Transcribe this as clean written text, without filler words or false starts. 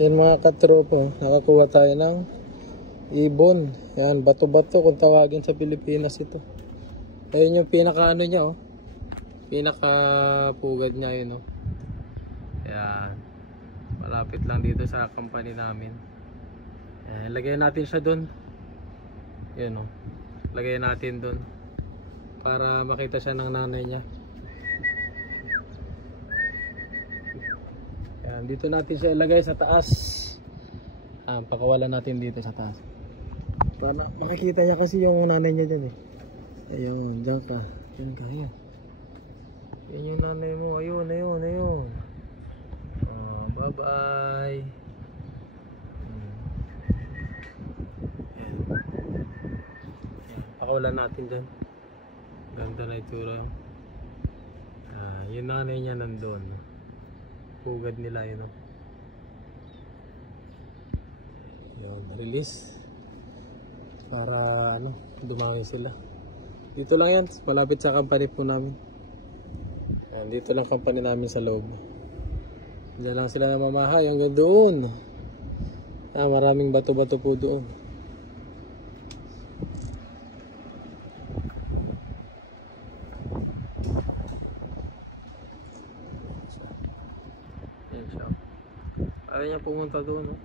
Yan mga katropo, nakakuha tayo ng ibon. Yan, bato-bato kung tawagin sa Pilipinas ito. Ayun yung pinaka ano niya, oh. Pinaka pugad niya yun, oh. Yan. Malapit lang dito sa company namin. Yan, lagay natin siya doon. Yan, oh. Lagay natin doon para makita siya ng nanay niya. Yan, dito natin siya ilagay sa taas. Pakawalan natin dito sa taas. Para makikita niya kasi yung nanay niya dyan, eh. Ayun, dyan ka. Dyan ka, yan. Yan yung nanay mo. Ayun, ayun, ayun. Bye-bye. Yan. Pakawalan natin dyan. Ganda na itsura. Yung nanay niya nandun. Pugad nila yun, oh. Yun, release para ano, dumami sila. Dito lang yan, malapit sa company po namin. Dito lang company namin sa loob. Diyan lang sila namamahay hanggang doon. Maraming bato-bato po doon. Yan siya. Ayaw niya pumunta doon, oh.